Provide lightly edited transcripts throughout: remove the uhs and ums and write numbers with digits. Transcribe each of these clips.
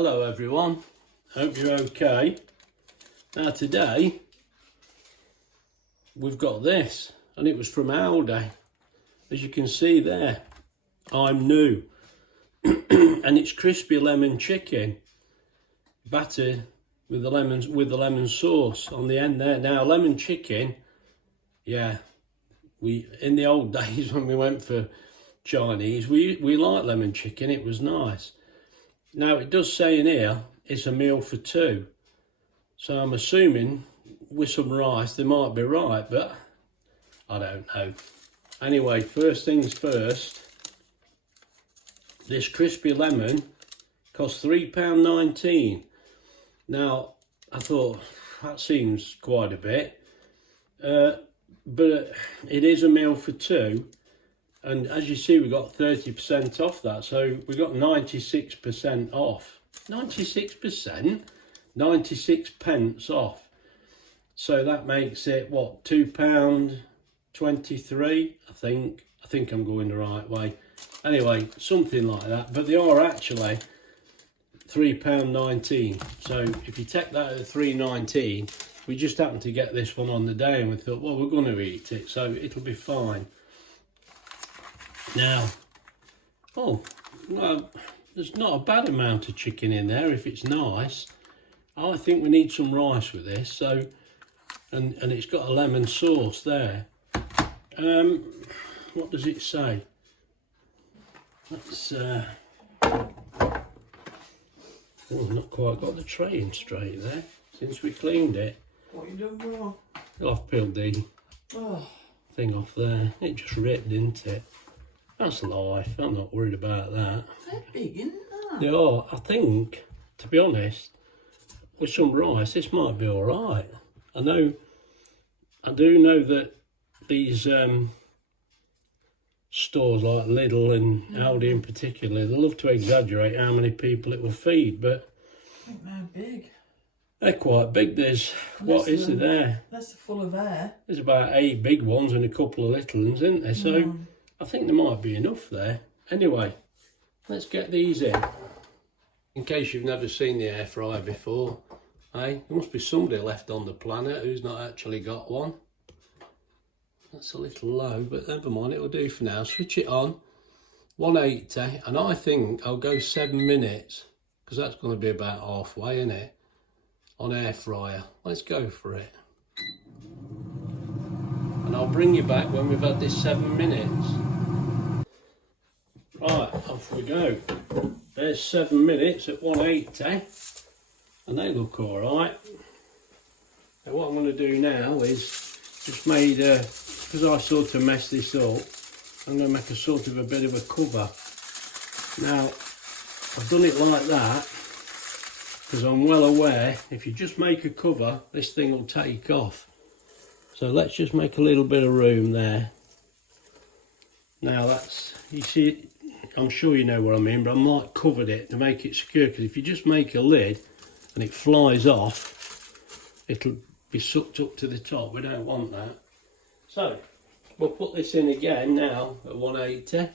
Hello everyone, hope you're okay. Now today we've got this, and it was from Aldi. As you can see there, I'm new. And it's crispy lemon chicken battered with the lemon sauce on the end there. Now lemon chicken, yeah, we in the old days when we went for Chinese, we liked lemon chicken. It was nice. Now it does say in here it's a meal for two, so I'm assuming with some rice they might be right, but I don't know. Anyway, first things first, this crispy lemon costs £3.19. Now I thought that seems quite a bit, but it is a meal for two. And as you see, we got 30% off that, so we got 96% off. 96%? 96 pence off. So that makes it, what, £2.23, I think. I think I'm going the right way. Anyway, something like that. But they are actually £3.19. So if you take that at £3.19, we just happened to get this one on the day, and we thought, well, we're going to eat it, so it'll be fine. Now, oh, well, there's not a bad amount of chicken in there if it's nice. I think we need some rice with this, so, and it's got a lemon sauce there. What does it say? That's, oh, not quite got the tray in straight there, since we cleaned it. What are you doing wrong? I've peeled the thing off there. It just ripped, didn't it? That's life, I'm not worried about that. They're big, isn't they? They are. I think, to be honest, with some rice, this might be all right. I do know that these stores like Lidl and Aldi in particular, they love to exaggerate how many people it will feed, but I think they're big. They're quite big. There's, what is it there? That's full of air. There's about 8 big ones and a couple of little ones, isn't there? So I think there might be enough there. Anyway, let's get these in. In case you've never seen the air fryer before, there must be somebody left on the planet who's not actually got one. That's a little low, but never mind, it'll do for now. Switch it on, 180, and I think I'll go 7 minutes, because that's going to be about halfway, isn't it? On air fryer. Let's go for it. And I'll bring you back when we've had this 7 minutes. Right, off we go. There's 7 minutes at 180, and they look all right. Now what I'm going to do now is just made, because I sort of messed this up, I'm going to make a sort of a bit of a cover. Now, I've done it like that because I'm well aware if you just make a cover, this thing will take off. So let's just make a little bit of room there. Now that's, you see, I'm sure you know what I mean, but I'm like covered it to make it secure, because if you just make a lid and it flies off, it'll be sucked up to the top. We don't want that. So we'll put this in again now at 180.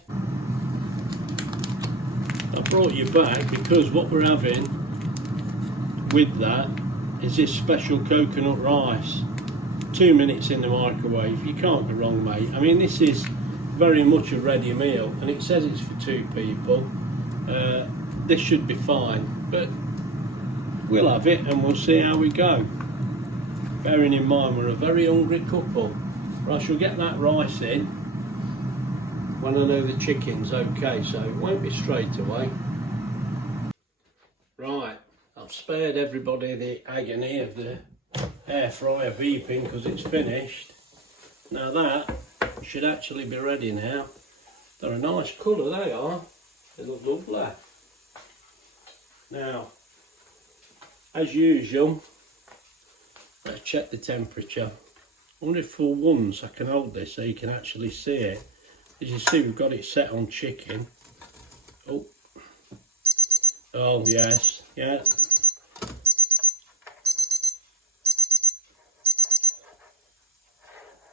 I brought you back because what we're having with that is this special coconut rice. 2 minutes in the microwave. You can't go wrong, mate. I mean, this is very much a ready meal, and it says it's for 2 people. This should be fine, but we'll have it and we'll see how we go. Bearing in mind we're a very hungry couple. But I shall get that rice in when I know the chicken's okay, so it won't be straight away. Right, I've spared everybody the agony of the air fryer beeping because it's finished. Now that should actually be ready now. They're a nice colour, they are. They look lovely. Now, as usual, let's check the temperature. I wonder if for once I can hold this so you can actually see it. As you see, we've got it set on chicken. Oh yes, yeah.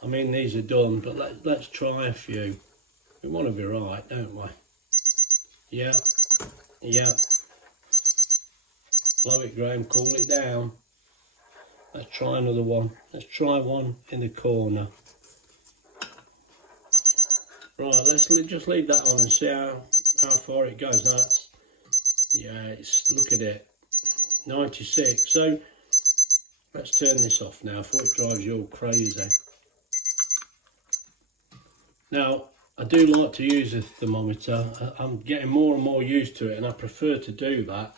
I mean, these are done, but let's try a few. We want to be right, don't we? Yeah, yeah. Blow it, Graham, cool it down. Let's try another one. Let's try one in the corner. Right, let's just leave that on and see how far it goes. That's, yeah, it's, look at it, 96. So let's turn this off now before it drives you all crazy. Now, I do like to use a thermometer. I'm getting more and more used to it, and I prefer to do that.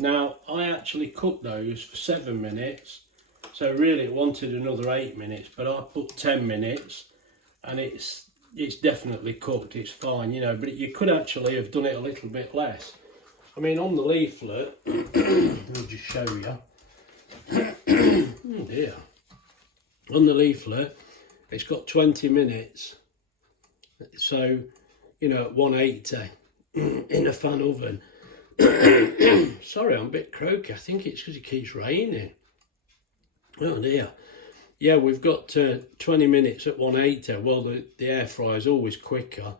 Now, I actually cooked those for 7 minutes, so really it wanted another 8 minutes, but I put 10 minutes, and it's definitely cooked, it's fine, you know, but you could actually have done it a little bit less. I mean, on the leaflet, I'll just show you. Oh dear. On the leaflet, it's got 20 minutes. So, you know, at 180 in a fan oven. Sorry, I'm a bit croaky. I think it's because it keeps raining. Oh dear. Yeah, we've got 20 minutes at 180. Well, the air fryer is always quicker.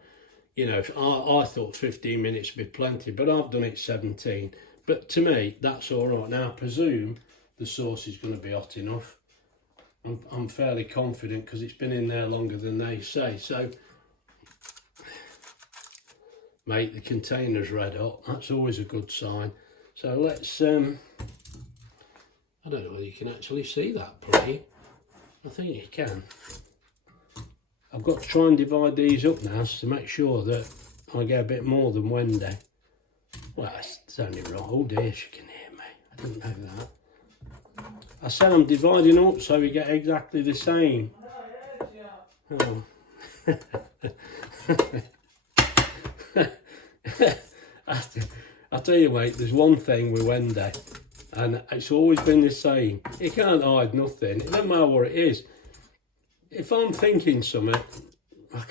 You know, I thought 15 minutes would be plenty, but I've done it 17. But to me, that's all right. Now, I presume the sauce is going to be hot enough. I'm fairly confident because it's been in there longer than they say. So, mate, the container's red hot. That's always a good sign. So let's, I don't know whether you can actually see that, pretty. I think you can. I've got to try and divide these up now to make sure that I get a bit more than Wendy. Well, it's only wrong. Oh dear, she can hear me. I didn't know that. I said I'm dividing up so we get exactly the same. Oh. I tell you, mate, there's one thing with Wendy, and it's always been the same. You can't hide nothing. It doesn't matter what it is. If I'm thinking something, I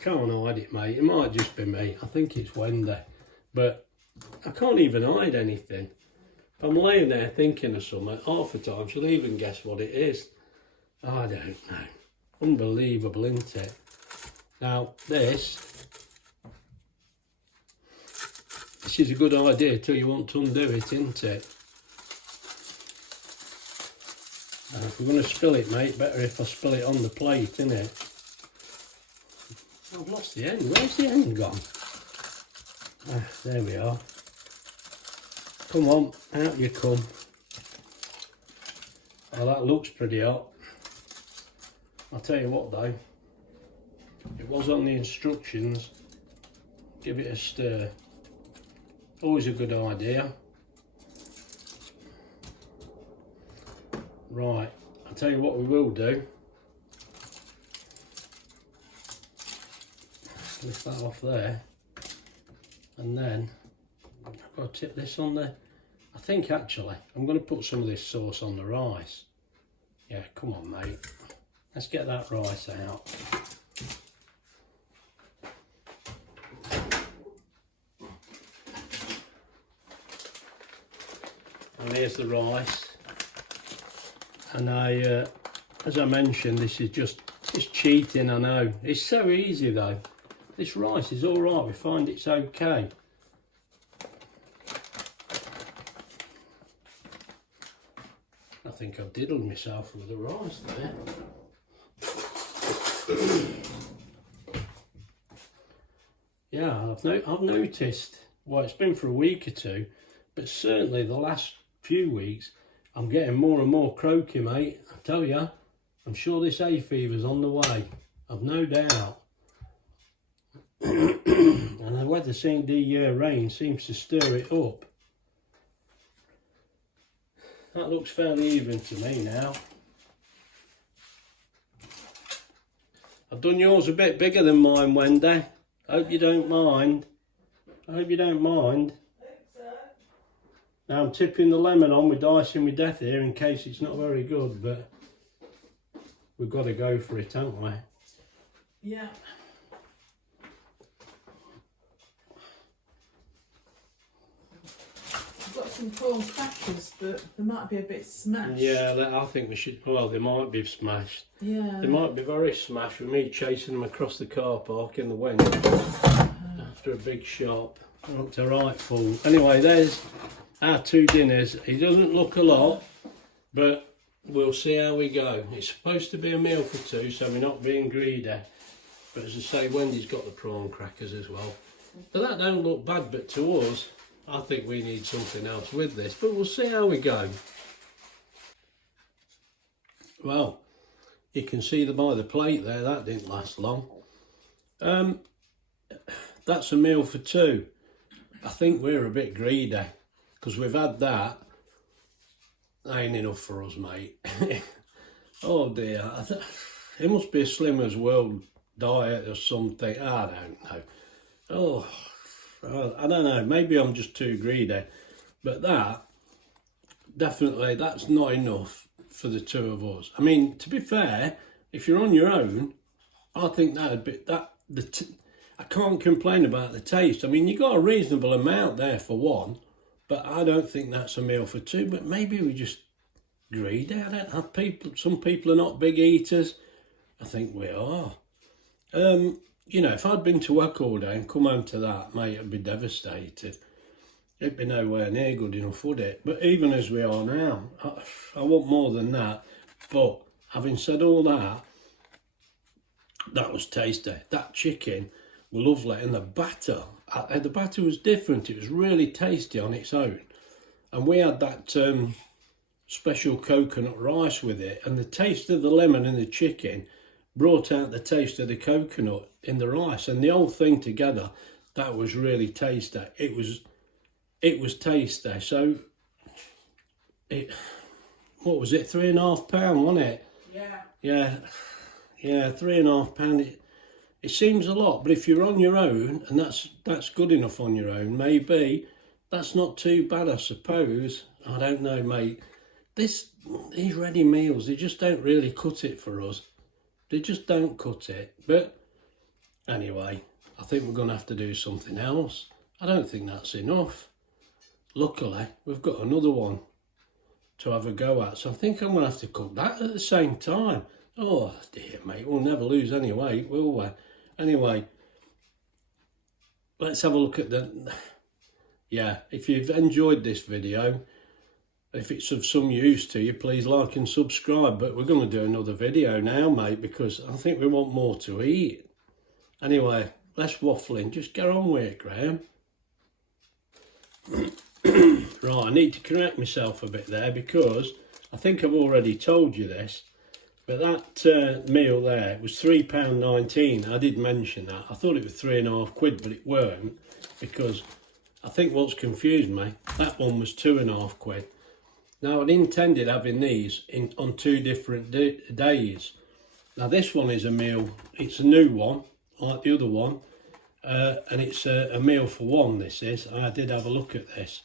can't hide it, mate. It might just be me. I think it's Wendy. But I can't even hide anything. If I'm laying there thinking of something, half the time she'll even guess what it is. I don't know. Unbelievable, isn't it? Now, this is a good idea till you want to undo it, isn't it? If we're going to spill it, mate, better if I spill it on the plate, innit? I've lost the end. Where's the end gone? Ah, there we are. Come on, out you come. Oh, that looks pretty hot. I'll tell you what though, it was on the instructions. Give it a stir. Always a good idea. Right, I'll tell you what we will do. Lift that off there. And then, I've got to tip this on there. I think actually, I'm going to put some of this sauce on the rice. Yeah, come on mate. Let's get that rice out. And here's the rice. And as I mentioned, this is it's cheating, I know. It's so easy though. This rice is all right, we find it's okay. I think I've diddled myself with the rice there. Yeah, I've noticed, well, it's been for a week or two, but certainly the last few weeks, I'm getting more and more croaky, mate. I tell you, I'm sure this hay fever's on the way. I've no doubt. And the weather rain seems to stir it up. That looks fairly even to me now. I've done yours a bit bigger than mine, Wendy. Hope you don't mind. I hope you don't mind. Now I'm tipping the lemon on with dicing with death here in case it's not very good, but we've got to go for it, haven't we? Yeah. I've got some prawn crackers, but they might be a bit smashed. Yeah, I think we should, well, they might be smashed. Yeah. They might be very smashed with me chasing them across the car park in the wind after a big shop. Looked a right full. Anyway, there's our 2 dinners. It doesn't look a lot, but we'll see how we go. It's supposed to be a meal for 2, so we're not being greedy. But as I say, Wendy's got the prawn crackers as well. But that don't look bad, but to us, I think we need something else with this. But we'll see how we go. Well, you can see by the plate there, that didn't last long. That's a meal for 2. I think we're a bit greedy because we've had that. That ain't enough for us, mate. Oh dear, it must be a Slimmers World diet or something. I don't know. Oh, I don't know. Maybe I'm just too greedy. But that, definitely, that's not enough for the 2 of us. I mean, to be fair, if you're on your own, I think that'd be I can't complain about the taste. I mean, you got a reasonable amount there for 1, but I don't think that's a meal for 2. But maybe we just greedy. I don't have people. Some people are not big eaters. I think we are. You know, if I'd been to work all day and come home to that, mate, I'd be devastated. It'd be nowhere near good enough, would it? But even as we are now, I want more than that. But having said all that, that was tasty. That chicken was lovely, and the batter was different. It was really tasty on its own. And we had that special coconut rice with it, and the taste of the lemon in the chicken brought out the taste of the coconut in the rice, and the whole thing together, that was really tasty. It was tasty. So what was it, £3.5, wasn't it? Yeah, £3.5. It seems a lot, but if you're on your own, and that's good enough on your own, maybe that's not too bad, I suppose. I don't know, mate. These ready meals, they just don't really cut it for us. They just don't cut it. But anyway, I think we're going to have to do something else. I don't think that's enough. Luckily, we've got another one to have a go at, so I think I'm going to have to cook that at the same time. Oh dear, mate, we'll never lose any weight, will we? Anyway, let's have a look at yeah, if you've enjoyed this video, if it's of some use to you, please like and subscribe. But we're going to do another video now, mate, because I think we want more to eat. Anyway, less waffling. Just get on with it, Graham. Right, I need to correct myself a bit there, because I think I've already told you this, but that meal there was £3.19. I did mention that. I thought it was £3.5, but it weren't, because I think what's confused me, that one was £2.5. Now, I'd intended having these on 2 different days. Now, this one is a meal. It's a new one, like the other one, and it's a meal for 1, this is. I did have a look at this,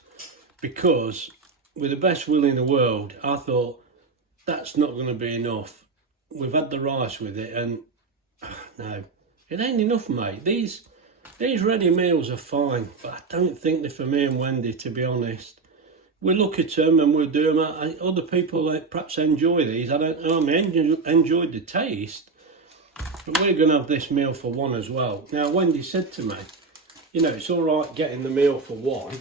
because with the best will in the world, I thought that's not going to be enough. We've had the rice with it, and no, it ain't enough, mate. These ready meals are fine, but I don't think they're for me and Wendy, to be honest. We'll look at them and we'll do them. Other people that perhaps enjoy these, I don't know, I mean, enjoyed the taste, but we're going to have this meal for 1 as well. Now, Wendy said to me, you know, it's all right getting the meal for 1,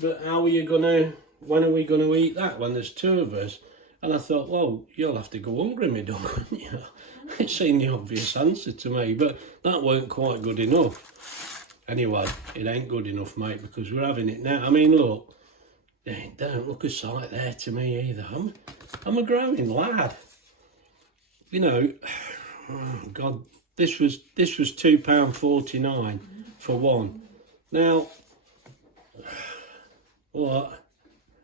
but how are you going to, when are we going to eat that when there's 2 of us? And I thought, well, you'll have to go hungry, me dog, wouldn't you? It seemed the obvious answer to me, but that weren't quite good enough. Anyway, it ain't good enough, mate, because we're having it now. I mean, look, they don't look a sight there to me either. I'm a growing lad. You know, oh God, this was £2.49 for 1. Now, what?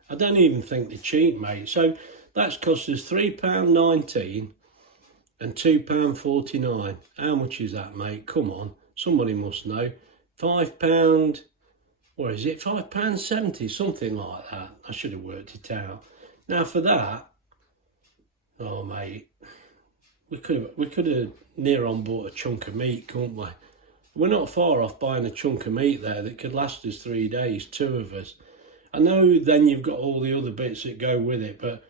I don't even think they're cheap, mate. So that's cost us £3.19 and £2.49. How much is that, mate? Come on, somebody must know. £5, or is it £5.70, something like that. I should have worked it out. Now for that, oh mate, we could have near on bought a chunk of meat, couldn't we? We're not far off buying a chunk of meat there that could last us 3 days, 2 of us. I know then you've got all the other bits that go with it, but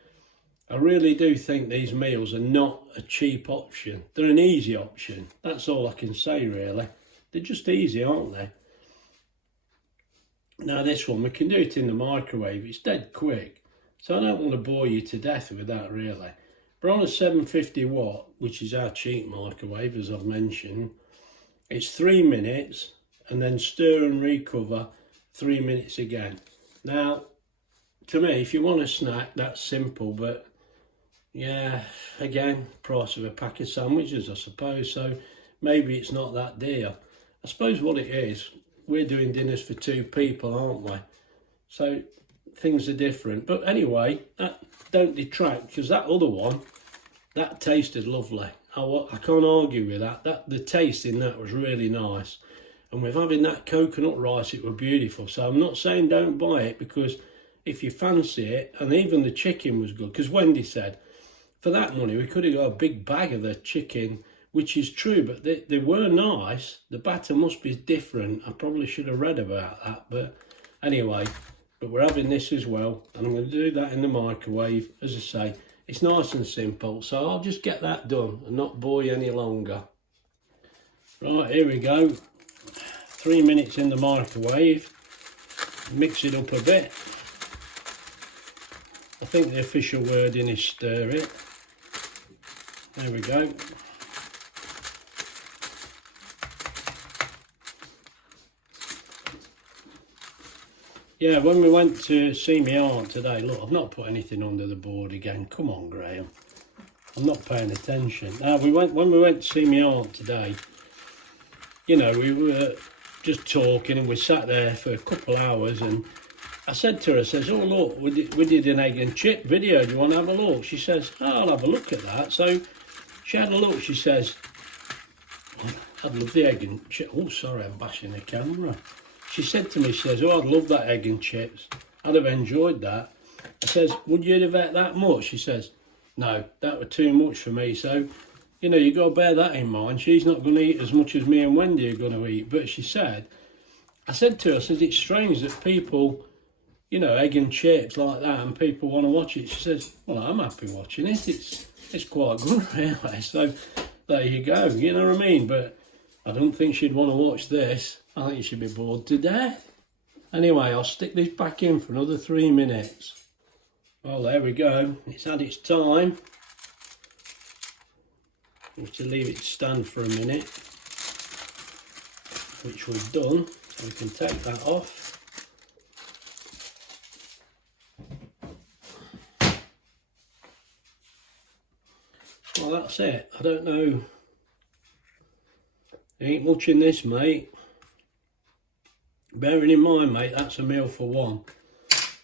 I really do think these meals are not a cheap option. They're an easy option. That's all I can say, really. They're just easy, aren't they? Now this one, we can do it in the microwave. It's dead quick. So I don't want to bore you to death with that really. But on a 750 watt, which is our cheap microwave, as I've mentioned, it's 3 minutes and then stir and recover 3 minutes again. Now, to me, if you want a snack, that's simple, but yeah, again, price of a pack of sandwiches, I suppose, so maybe it's not that dear. I suppose what it is, we're doing dinners for 2 people, aren't we? So things are different. But anyway, that don't detract, because that other one, that tasted lovely. I can't argue with that. The taste in that was really nice. And with having that coconut rice, it was beautiful. So I'm not saying don't buy it, because if you fancy it, and even the chicken was good, because Wendy said, for that money, we could have got a big bag of the chicken, which is true, but they were nice. The batter must be different. I probably should have read about that, but anyway, but we're having this as well, and I'm going to do that in the microwave. As I say, it's nice and simple, so I'll just get that done and not bore you any longer. Right, here we go. 3 minutes in the microwave. Mix it up a bit. I think the official wording is stir it. There we go. Yeah, when we went to see my aunt today, look, I've not put anything under the board again. Come on, Graham. I'm not paying attention. When we went to see my aunt today, you know, we were just talking and we sat there for a couple of hours, and I said to her, I says, oh look, we did an egg and chip video, do you want to have a look? She says, oh, I'll have a look at that. So she had a look, she says, oh, I'd love the egg and chip. Oh, sorry, I'm bashing the camera. She said to me, she says, oh, I'd love that egg and chips. I'd have enjoyed that. I says, would you have ate that much? She says, no, that was too much for me. So, you know, you got to bear that in mind. She's not going to eat as much as me and Wendy are going to eat. But she said, I said to her, I said, it's strange that people, you know, egg and chips like that, and people want to watch it. She says, well, I'm happy watching it. It's quite good, really. So there you go, you know what I mean? But I don't think she'd want to watch this. I think she'd be bored to death. Anyway, I'll stick this back in for another 3 minutes. Well, there we go. It's had its time. We have to leave it stand for a minute, which we've done. So we can take that off. Well, that's it. I don't know. There ain't much in this, mate. Bearing in mind, mate, that's a meal for one.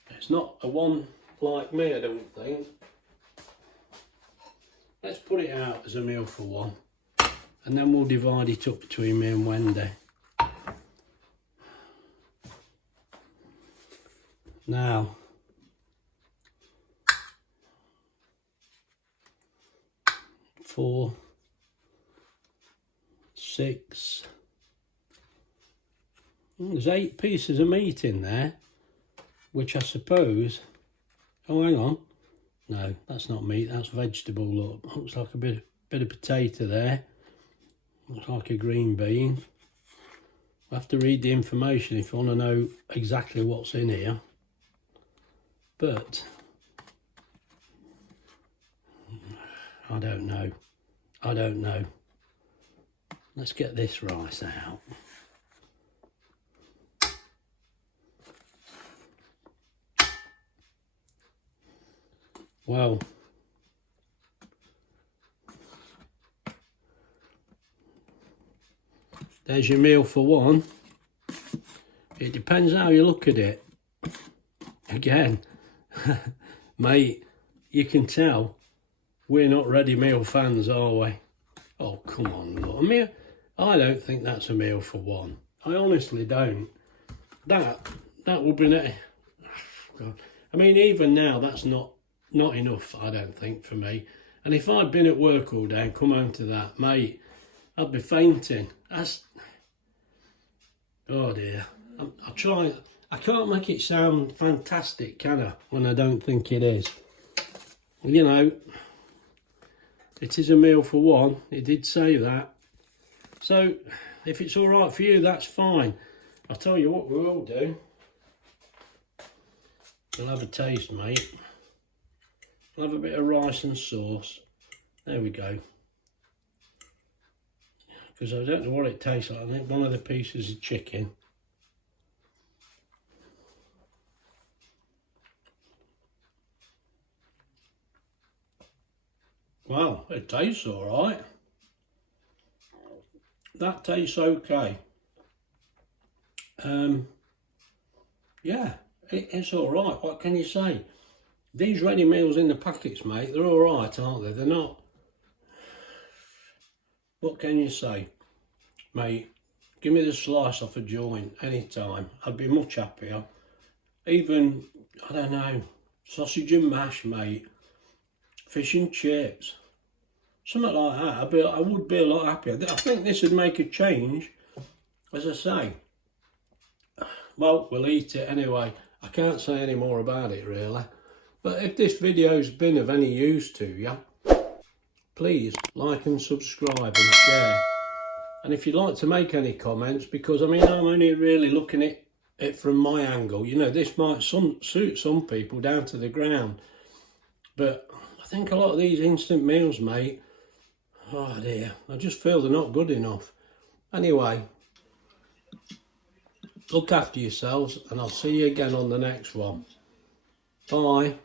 It's not a one like me, I don't think. Let's put it out as a meal for one. And then we'll divide it up between me and Wendy. Now, four, 6. There's 8 pieces of meat in there, which I suppose. Oh, hang on. No, that's not meat. That's vegetable. Look, looks like a bit of potato there. Looks like a green bean. I have to read the information if you want to know exactly what's in here. But I don't know. I don't know. Let's get this rice out. Well, there's your meal for one. It depends how you look at it. Again, mate, you can tell we're not ready meal fans, are we? Oh, come on, look. I don't think that's a meal for one. I honestly don't. That would be... God. I mean, even now, that's not enough, I don't think, for me. And if I'd been at work all day and come home to that, mate, I'd be fainting. That's... Oh, dear. I'll try... I can't make it sound fantastic, can I, when I don't think it is. You know, it is a meal for one. It did say that. So, if it's all right for you, that's fine. I'll tell you what we will do. I'll have a taste, mate. I'll have a bit of rice and sauce. There we go. Because I don't know what it tastes like. I think one of the pieces of chicken. Well, it tastes alright. That tastes okay. Yeah, it's alright. What can you say? These ready meals in the packets, mate, they're alright, aren't they? They're not. What can you say? Mate, give me the slice off a joint anytime. I'd be much happier. Even, I don't know, sausage and mash, mate. Fish and chips. Something like that. I would be a lot happier. I think this would make a change. As I say, well, we'll eat it anyway. I can't say any more about it, really. But if this video's been of any use to you, please like and subscribe and share. And if you'd like to make any comments, because I mean, I'm only really looking at it from my angle. You know, this might suit some people down to the ground. But I think a lot of these instant meals, mate, oh dear, I just feel they're not good enough. Anyway, look after yourselves and I'll see you again on the next one. Bye.